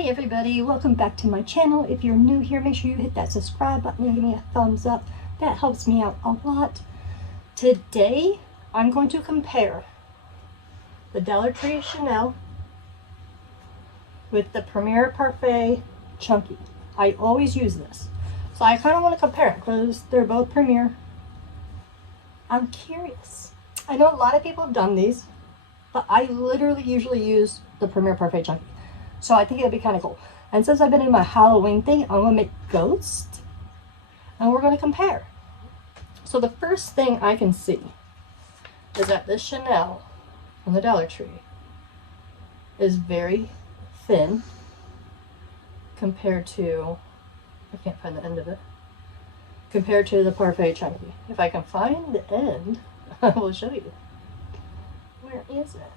Hi everybody, welcome back to my channel. If you're new here, make sure you hit that subscribe button and give me a thumbs up. That helps me out a lot. Today, I'm going to compare the Dollar Tree Chanel with the Premier Parfait Chunky. I always use this. So I kind of want to compare it because they're both Premier. I'm curious. I know a lot of people have done these, but I literally usually use the Premier Parfait Chunky. So I think it'd be kind of cool. And since I've been in my Halloween thing, I'm going to make Ghost. And we're going to compare. So the first thing I can see is that this Chanel from the Dollar Tree is very thin compared to, I can't find the end of it, compared to the Parfait Chunky. If I can find the end, I will show you. Where is it?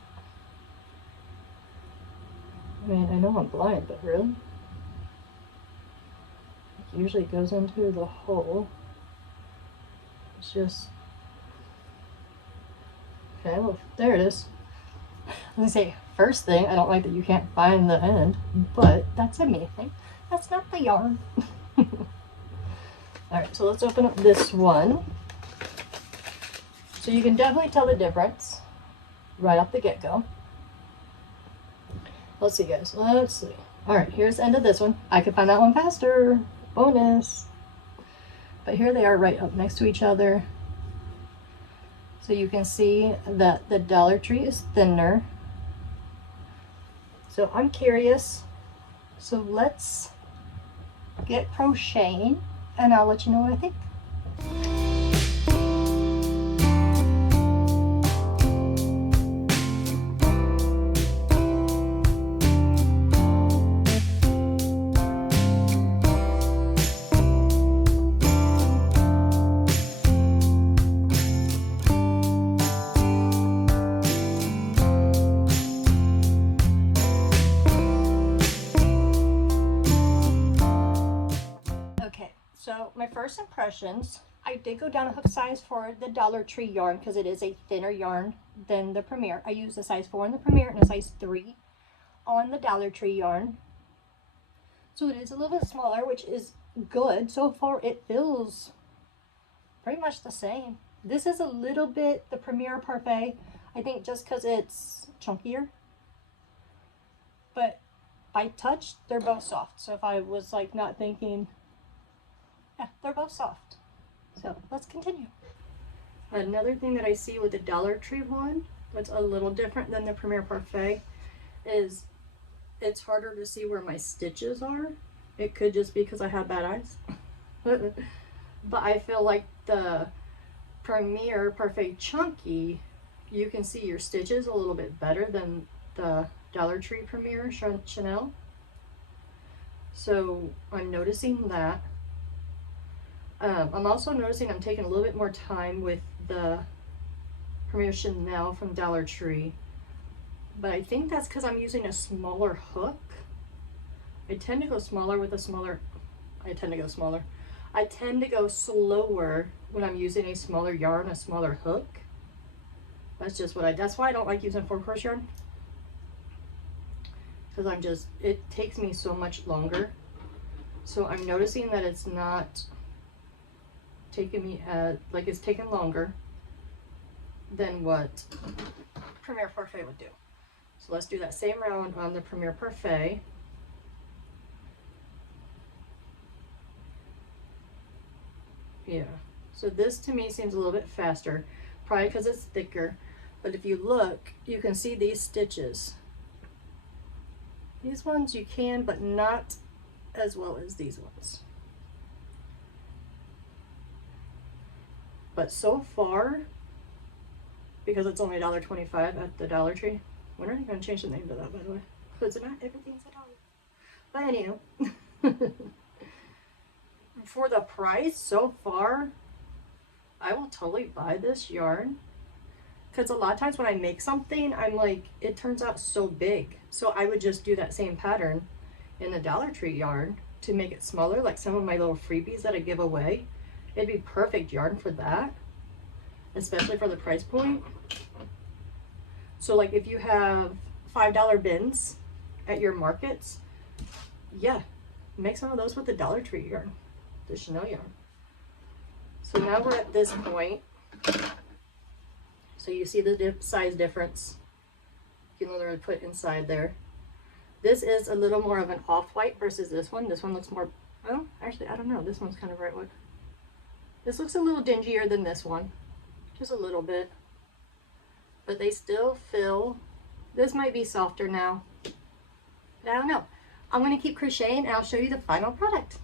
I mean, I know I'm blind, but really? It usually goes into the hole. It's just... Okay, well, there it is. I was gonna say, first thing, I don't like that you can't find the end, but that's a me thing. That's not the yarn. Alright, so let's open up this one. So you can definitely tell the difference right off the get-go. Let's see, guys. Let's see. Alright, here's the end of this one. I could find that one faster. Bonus. But here they are right up next to each other. So you can see that the Dollar Tree is thinner. So I'm curious. So let's get crocheting and I'll let you know what I think. So my first impressions, I did go down a hook size for the Dollar Tree yarn because it is a thinner yarn than the Premier. I used a size 4 in the Premier and a size 3 on the Dollar Tree yarn. So it is a little bit smaller, which is good. So far it feels pretty much the same. This is a little bit the Premier Parfait, I think just because it's chunkier. But by touch, they're both soft. So if I was like not thinking... Yeah, they're both soft. So let's continue. Another thing that I see with the Dollar Tree one that's a little different than the Premier Parfait is it's harder to see where my stitches are. It could just be because I have bad eyes. But I feel like the Premier Parfait Chunky, you can see your stitches a little bit better than the Dollar Tree Premier Chanel. So I'm noticing that. I'm also noticing I'm taking a little bit more time with the Premier Chanel from Dollar Tree, but I think that's because I'm using a smaller hook. I tend to go smaller with a smaller, I tend to go slower when I'm using a smaller yarn, a smaller hook. That's just what that's why I don't like using 4-course yarn, because it takes me so much longer. So I'm noticing that it's not taking me it's taken longer than what Premier Parfait would do. So let's do that same round on the Premier Parfait. Yeah, so this to me seems a little bit faster, probably because it's thicker, but if you look, you can see these stitches. These ones you can, but not as well as these ones. But so far, because it's only $1.25 at the Dollar Tree, when are they going to change the name to that, by the way? Because not everything's $1. But anyhow, for the price so far, I will totally buy this yarn. Because a lot of times when I make something, I'm like, it turns out so big. So I would just do that same pattern in the Dollar Tree yarn to make it smaller, like some of my little freebies that I give away. It'd be perfect yarn for that, especially for the price point. So like if you have $5 bins at your markets, yeah, make some of those with the Dollar Tree yarn, the Chanel yarn. So now we're at this point. So you see the size difference. You can literally put inside there. This is a little more of an off-white versus this one. This one looks more, well, actually, I don't know. This one's kind of right. This looks a little dingier than this one, just a little bit. But they still feel, this might be softer now. But I don't know. I'm going to keep crocheting and I'll show you the final product.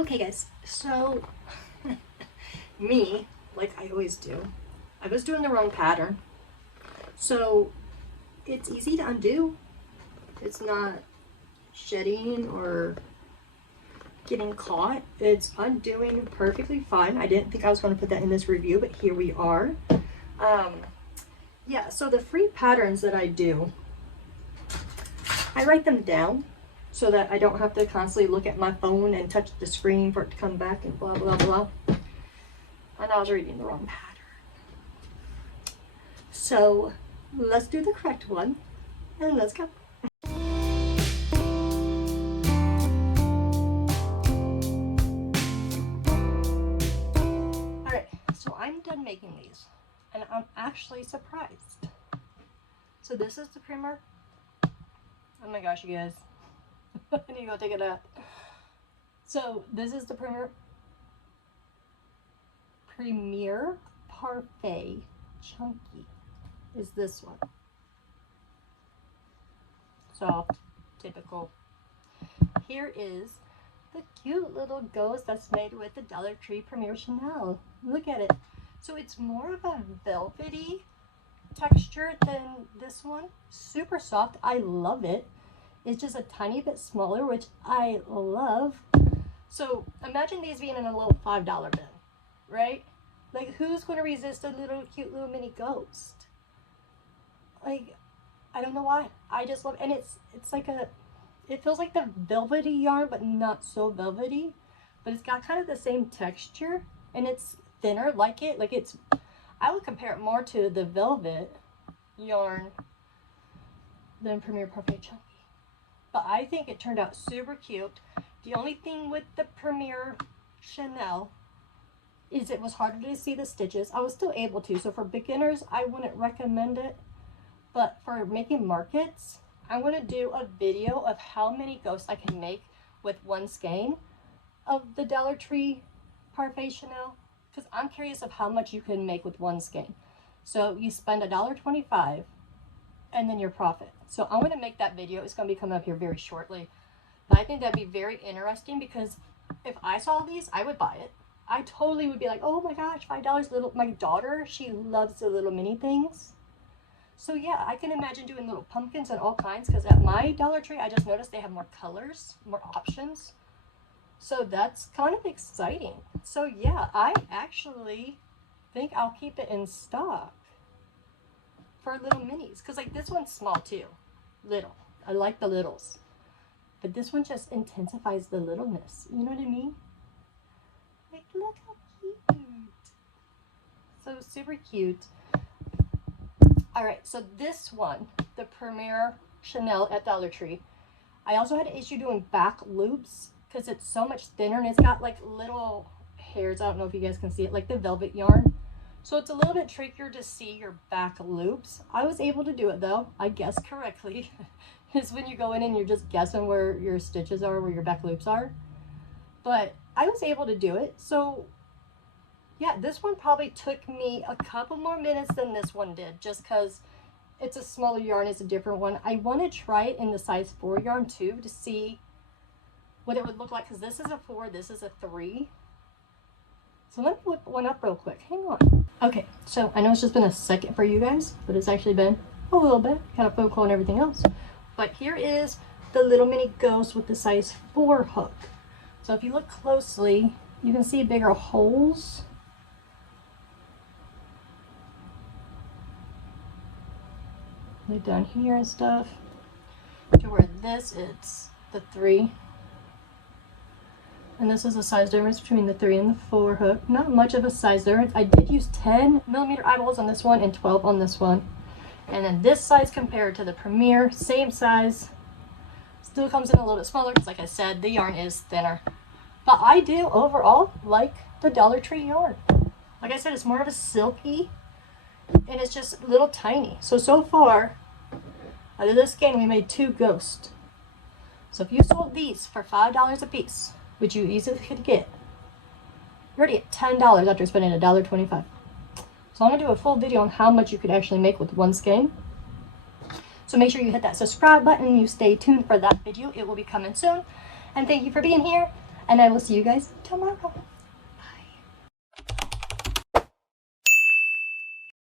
Okay guys, so me, like I always do, I was doing the wrong pattern. So it's easy to undo. It's not shedding or getting caught. It's undoing perfectly fine. I didn't think I was going to put that in this review, but here we are. Yeah, so the free patterns that I do, I write them down so that I don't have to constantly look at my phone and touch the screen for it to come back and blah, blah, blah. And I was reading the wrong pattern. So let's do the correct one and let's go. All right, so I'm done making these and I'm actually surprised. So this is the primer. Oh my gosh, you guys. I need to go take a nap. So this is the Premier Parfait Chunky is this one. Soft, typical. Here is the cute little ghost that's made with the Dollar Tree Premier Chanel. Look at it. So it's more of a velvety texture than this one. Super soft. I love it. It's just a tiny bit smaller, which I love. So imagine these being in a little $5 bin, right? Like who's going to resist a little cute little mini ghost? Like, I don't know why. I just love it. And it's like it feels like the velvety yarn, but not so velvety. But it's got kind of the same texture and it's thinner like it. Like it's, I would compare it more to the velvet yarn than Premier Parfait Chunky. But I think it turned out super cute. The only thing with the Premier Chanel is it was harder to see the stitches. I was still able to, so for beginners, I wouldn't recommend it. But for making markets, I'm going to do a video of how many ghosts I can make with one skein of the Dollar Tree Parfait Chanel, because I'm curious of how much you can make with one skein. So you spend $1.25 and then your profit. So I'm going to make that video. It's going to be coming up here very shortly. But I think that'd be very interesting because if I saw these, I would buy it. I totally would be like, oh my gosh, $5 little. My daughter, she loves the little mini things. So yeah, I can imagine doing little pumpkins and all kinds because at my Dollar Tree, I just noticed they have more colors, more options. So that's kind of exciting. So yeah, I actually think I'll keep it in stock for little minis. Because like this one's small too. Little. I like the littles. But this one just intensifies the littleness. You know what I mean? Like, look how cute. So super cute. Alright, so this one, the Premier Chanel at Dollar Tree, I also had an issue doing back loops because it's so much thinner and it's got like little hairs. I don't know if you guys can see it, like the velvet yarn. So it's a little bit trickier to see your back loops. I was able to do it though, I guessed correctly. Is when you go in and you're just guessing where your stitches are, where your back loops are. But I was able to do it. So yeah, this one probably took me a couple more minutes than this one did, just because it's a smaller yarn, it's a different one. I want to try it in the size 4 yarn too to see what it would look like, because this is a 4, this is a 3. So let me whip one up real quick. Hang on. Okay, so I know it's just been a second for you guys, but it's actually been a little bit, kind of phone call and everything else. But here is the little mini ghost with the size 4 hook. So if you look closely, you can see bigger holes. like down here and stuff, to where this is the 3. And this is a size difference between the 3 and the 4 hook. Not much of a size difference. I did use 10mm eyeballs on this one and 12 on this one. And then this size compared to the Premier, same size. Still comes in a little bit smaller because, like I said, the yarn is thinner. But I do overall like the Dollar Tree yarn. Like I said, it's more of a silky, and it's just a little tiny. So far, out of this skein, we made 2 ghosts. So if you sold these for $5 a piece, which you easily could get, you're already at $10 after spending $1.25. So I'm going to do a full video on how much you could actually make with one skein. So make sure you hit that subscribe button. You stay tuned for that video. It will be coming soon. And thank you for being here. And I will see you guys tomorrow.